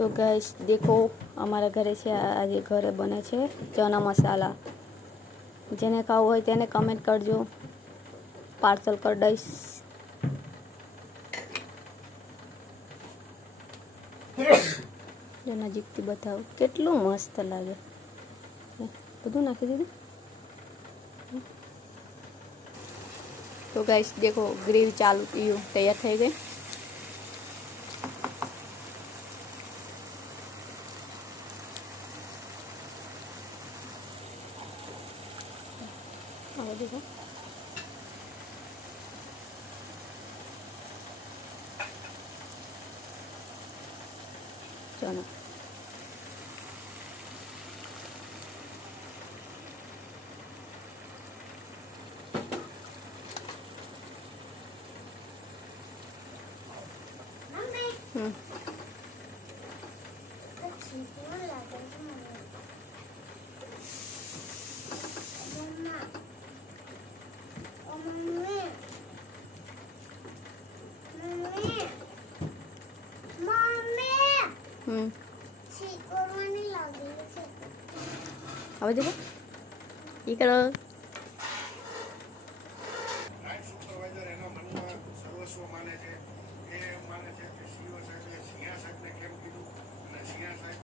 तो गाइस देखो અમારા ઘરે છે આજે ઘરે બને છે ચણા મસાલા જેને ખાવું હોય તેને કમેન્ટ કરજો પાર્સલ કરી દઈશ જો નજીકથી બતાવું કેટલું મસ્ત લાગે બધું નાખી દીધું तो गाइस देखो ग्रेवी चालू तैयार થઈ ગઈ હવે देखो चलो હવે देखो ये करो સુપરવાઇઝર એના મનમાં સર્વસ્વ માને છે એ માને છે કે સીઓ સાહેબે સિંહા સાહેબને કેમ કીધું અને સિંહા સાહેબ